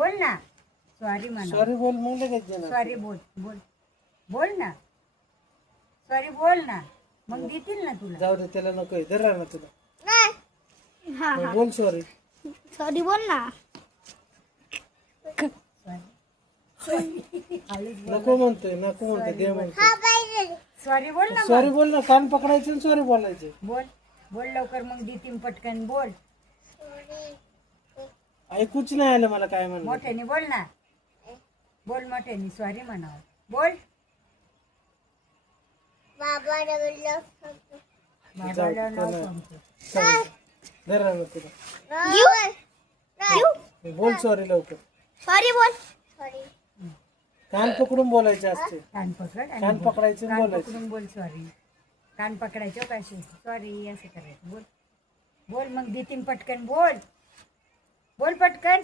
बोल ना सॉरी म्हणा. सॉरी बोल मग लगेच देणार. सॉरी बोल बोल बोल ना. सॉरी बोल ना मग देतील ना तुला. जाऊ दे त्याला नको धरणार ना तुला. हा मग बोल सॉरी. सॉरी बोल ना. नको म्हणतोय दे म्हणतोय. सॉरी बोल ना. सॉरी बोल ना. कान पकडायचे आणि सॉरी बोलायचे. बोल बोल लवकर मग देतील पटकन. बोल ऐकूच नाही आलं मला काय म्हणलं. मोठ्याने बोल ना. बोल मोठ्याने सॉरी म्हणावं. बोल बाबाला नाव सांगतो. धरणार ना तुला. देऊ बोल सॉरी लवकर. सॉरी बोल. कान पकडून बोलायचे असते. कान पकड आणि कान बोल. पकडायचे आणि कान बोलायचे. पकडून बोल सॉरी. कान पकडायचं काय सॉरी असं करायचं. बोल बोल मग देतील पटकन. बोल बोल पटकन.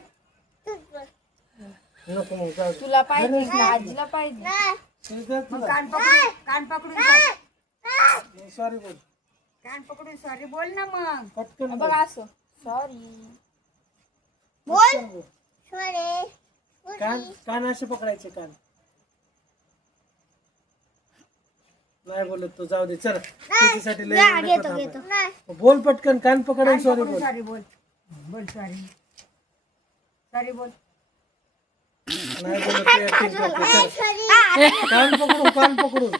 नको मग जाऊ दे. तुला पाहिजे ना आजीला पाहिजे. ते दे मग तुला. कान पकडून सॉरी बोल. कान पकडून सॉरी बोल ना मग. पटकन बोल. बघ असं सॉरी बोल. पटकन बोल. कान असे पकडायचे कान. नाही बोलत तू जाऊ दे चल. तिच्यासाठी लय वेळ नको थांबायला. बोल पटकन कान पकडून सॉरी बोल. सॉरी बोल. बोल सॉरी. सॉरी बोल. नाही बोलत तू acting करते. चल. कान पकडून